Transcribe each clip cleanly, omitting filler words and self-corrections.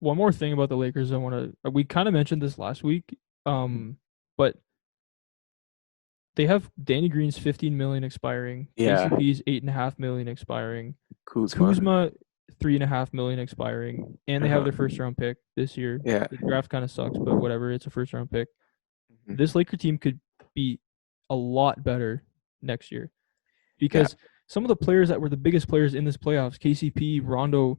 one more thing about the Lakers I want to we kind of mentioned this last week, but they have Danny Green's 15 million expiring, Yeah, KCP's 8.5 million expiring, Kuzma. Kuzma 3.5 million expiring, and they have Uh-huh. their first round pick this year. Yeah. The draft kind of sucks, but whatever. It's a first round pick. Mhm. This Laker team could be a lot better next year Yeah. because some of the players that were the biggest players in this playoffs, KCP, Rondo,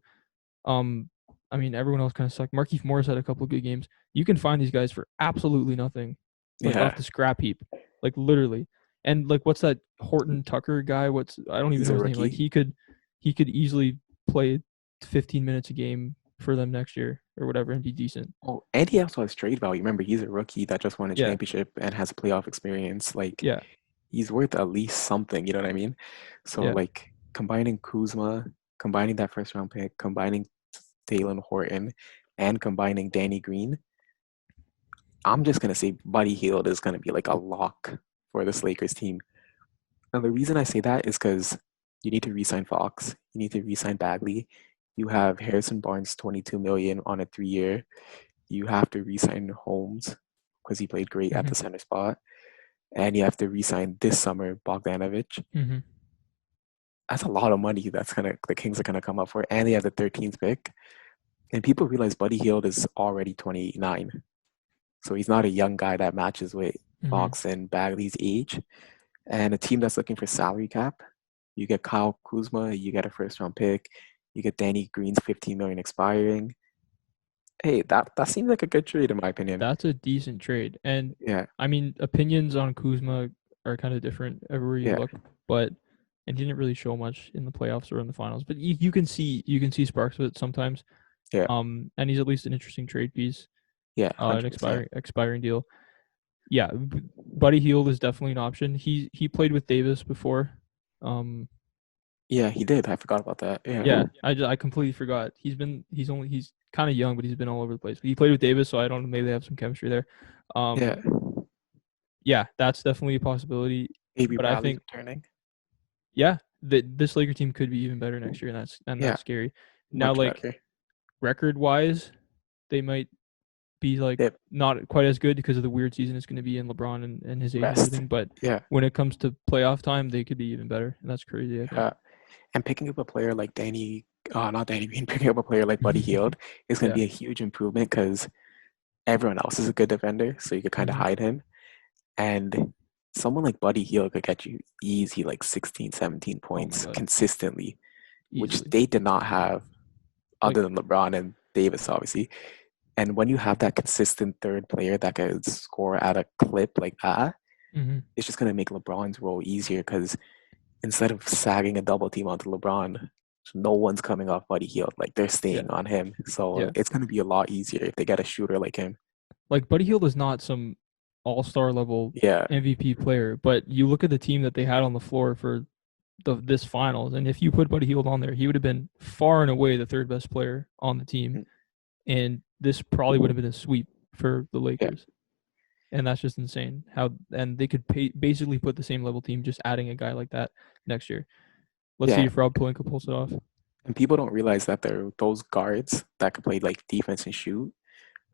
um, I mean everyone else kind of sucked. Markieff Morris had a couple of good games. You can find these guys for absolutely nothing, like Yeah. off the scrap heap, like literally. And like, what's that Horton Tucker guy? I don't even He's know a his name. Like rookie. he could easily play 15 minutes a game for them next year or whatever and be decent. Oh, and he also has trade value. Remember, he's a rookie that just won a Yeah, championship and has playoff experience. Like, yeah, he's worth at least something, you know what I mean? So, yeah. like, combining Kuzma, combining that first round pick, combining Taylor Horton, and combining Danny Green, I'm just going to say Buddy Hield is going to be like a lock for this Lakers team. And the reason I say that is because you need to re-sign Fox, you need to re-sign Bagley. You have Harrison Barnes, 22 million on a 3 year. You have to re-sign Holmes because he played great at Mm-hmm. the center spot, and you have to re-sign this summer Bogdanovich. Mm-hmm. That's a lot of money. That's gonna the Kings are gonna come up for, and they have the 13th pick. And people realize Buddy Hield is already 29, so he's not a young guy that matches with Mm-hmm. Fox and Bagley's age. And a team that's looking for salary cap, you get Kyle Kuzma, you get a first round pick, you get Danny Green's 15 million expiring. Hey, that seems like a good trade in my opinion. That's a decent trade. And Yeah, I mean, opinions on Kuzma are kind of different everywhere you yeah, look, but and he didn't really show much in the playoffs or in the finals. But you can see sparks of it sometimes. yeah, And he's at least an interesting trade piece. yeah, An 100%. expiring deal. Yeah, Buddy Hield is definitely an option. He played with Davis before. Um, Yeah, he did. I forgot about that. Yeah, yeah, I completely forgot. He's kind of young, but he's been all over the place. He played with Davis, so I don't know. Maybe they have some chemistry there. yeah. Um, yeah, that's definitely a possibility. Avery But I Bradley's think, returning. yeah, this Laker team could be even better next year, and Yeah, that's scary. Now, much like better. record wise, they might be like Yep, not quite as good because of the weird season it's going to be in LeBron and his age and rest. everything. But Yeah, when it comes to playoff time, they could be even better, and that's crazy. I think. yeah. And picking up a player like not Danny Green, picking up a player like Buddy Hield is going to Yeah. be a huge improvement because everyone else is a good defender, so you could kind of Hmm. hide him. And someone like Buddy Hield could get you easy like 16, 17 Oh my points god, consistently, which easily. they did not have Like other than LeBron and Davis, obviously. And when you have that consistent third player that can score at a clip like that, hmm it's just going to make LeBron's role easier because instead of sagging a double team onto LeBron, no one's coming off Buddy Hield. Like they're yeah, staying on him. So yeah. it's going to be a lot easier if they get a shooter like him. Like Buddy Hield is not some all-star level Yeah. MVP player, but you look at the team that they had on the floor for this finals, and if you put Buddy Hield on there, he would have been far and away the third best player on the team, Mm, and this probably would have been a sweep for the yeah. Lakers. And that's just insane. How and they could basically put the same level team, just adding a guy like that next year. Let's see Yeah. if Rob Pelinka pulls it off. And people don't realize that there are those guards that can play like defense and shoot.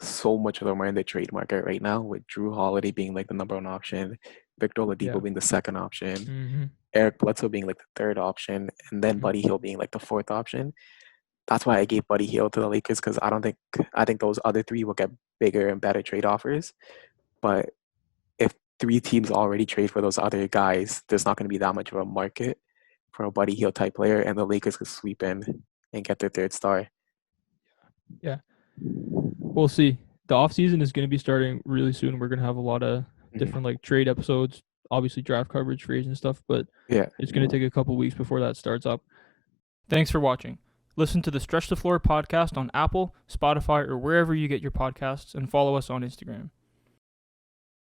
So much of them are in the trade market right now, with Drew Holiday being like the number one option, Victor Yeah. Oladipo being the second option, Mm-hmm. Eric Bledsoe being like the third option, and then Mm-hmm. Buddy Hield being like the fourth option. That's why I gave Buddy Hield to the Lakers because I think those other three will get bigger and better trade offers. But if three teams already trade for those other guys, there's not going to be that much of a market for a Buddy Hield type player, and the Lakers could sweep in and get their third star. Yeah. We'll see. The off season is going to be starting really soon. We're going to have a lot of Mhm. different like trade episodes, obviously draft coverage, free agent stuff, but Yeah. it's going to take a couple weeks before that starts up. Thanks for watching. Listen to the Stretch the Floor podcast on Apple, Spotify, or wherever you get your podcasts, and follow us on Instagram.